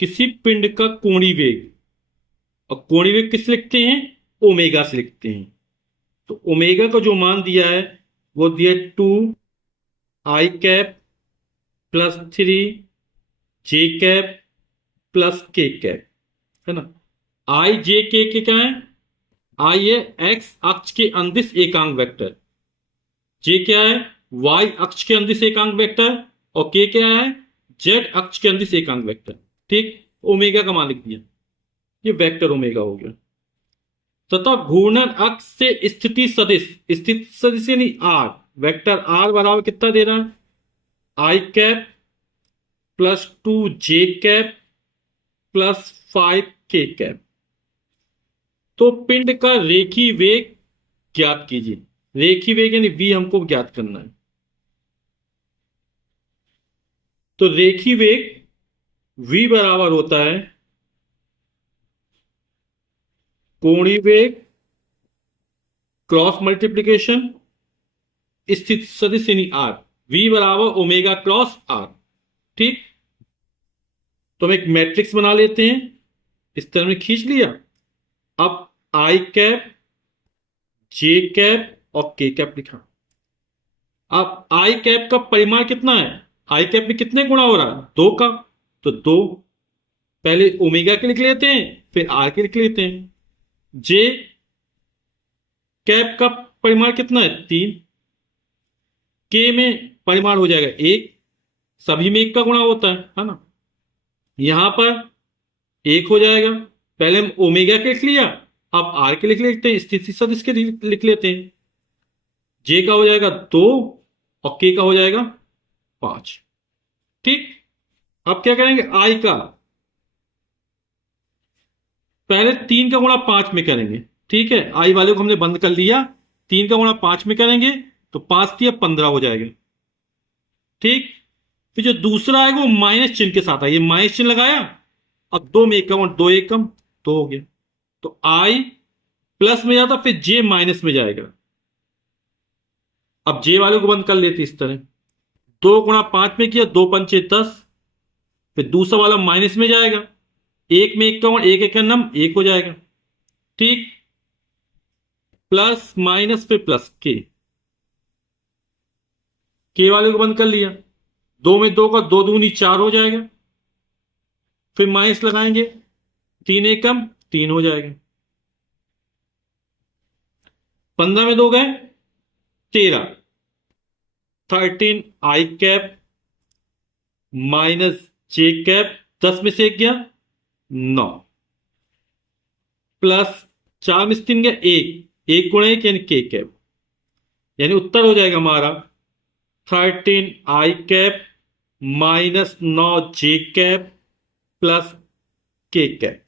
किसी पिंड का कोणीय वेग, और कोणीय वेग किस लिखते हैं, ओमेगा से लिखते हैं। तो ओमेगा का जो मान दिया है वो दिया 2 i cap +3 j cap +k cap, है ना। आई जे के क्या है, आई है एक्स अक्ष के अंदिश एकांक वेक्टर, जे क्या है वाई अक्ष के अंदिश एकांक वेक्टर, और के क्या है जेड अक्ष के अंदिश एकांक वेक्टर। ठीक, ओमेगा का मान लिख दिया, ये वेक्टर ओमेगा हो गया। तथा घूर्णन अक्ष से स्थिति सदिश, स्थिति सदिश यानी आर, वेक्टर आर बराबर कितना दे रहा है, i cap +2 j cap +5 k cap. तो पिंड का रेखी वेग ज्ञात कीजिए। रेखी वेग यानी v हमको ज्ञात करना है। तो रेखी वेग v बराबर होता है कोणीय वेग क्रॉस मल्टीप्लीकेशन स्थिति सदिश यानी आर, v बराबर ओमेगा क्रॉस आर। ठीक, तो हम एक मैट्रिक्स बना लेते हैं, इस तरह में खींच लिया। अब i कैप j कैप और k कैप लिखा। अब i कैप का परिमाण कितना है, i कैप में कितने गुणा हो रहा है, 2 का, तो 2 पहले ओमेगा के लिख लेते हैं फिर आर के लिख लेते हैं। जे कैप का परिमाण कितना है, 3, के में परिमाण हो जाएगा 1, सभी में 1 का गुणा होता है ना। यहां पर 1 हो जाएगा, पहले हम ओमेगा के लिख लिया, अब आर के लिख लेते हैं, स्थिति सदिश के लिख लेते हैं। जे का हो जाएगा 2 और के का हो जाएगा 5। ठीक, अब क्या करेंगे, आई का पहले 3 का गुणा 5 में करेंगे। ठीक है, आई वाले को हमने बंद कर लिया, 3 का गुणा 5 में करेंगे तो 5 दिया 15 हो जाएगा। ठीक, फिर जो दूसरा है वो माइनस चिन्ह के साथ है, ये माइनस चिन्ह लगाया, अब 2 में 1 कम और 2 1 कम, 2 हो गया। तो आई प्लस में जाता फिर जे माइनस में जाएगा। अब जे वाले को बंद कर लेते इस तरह, 2 गुणा 5 में किया, 2 पंचे 10, फिर दूसरा वाला माइनस में जाएगा, 1 में 1 कम, 1 1 का नम 1 हो जाएगा। ठीक, प्लस माइनस फिर प्लस के वाले को बंद कर लिया, 2 में 2 का 2 दूनी 4 हो जाएगा, फिर माइनस लगाएंगे, 3 1 कम 3 हो जाएगा, 15 में 2 गए 13, 13 i कैप -j कैप, 10 में से 1 गया 9, प्लस 4 में से 3 गया 1, 1 गुणा 1 यानी k कैप, यानी उत्तर हो जाएगा हमारा 13 i cap -9 j cap +k cap.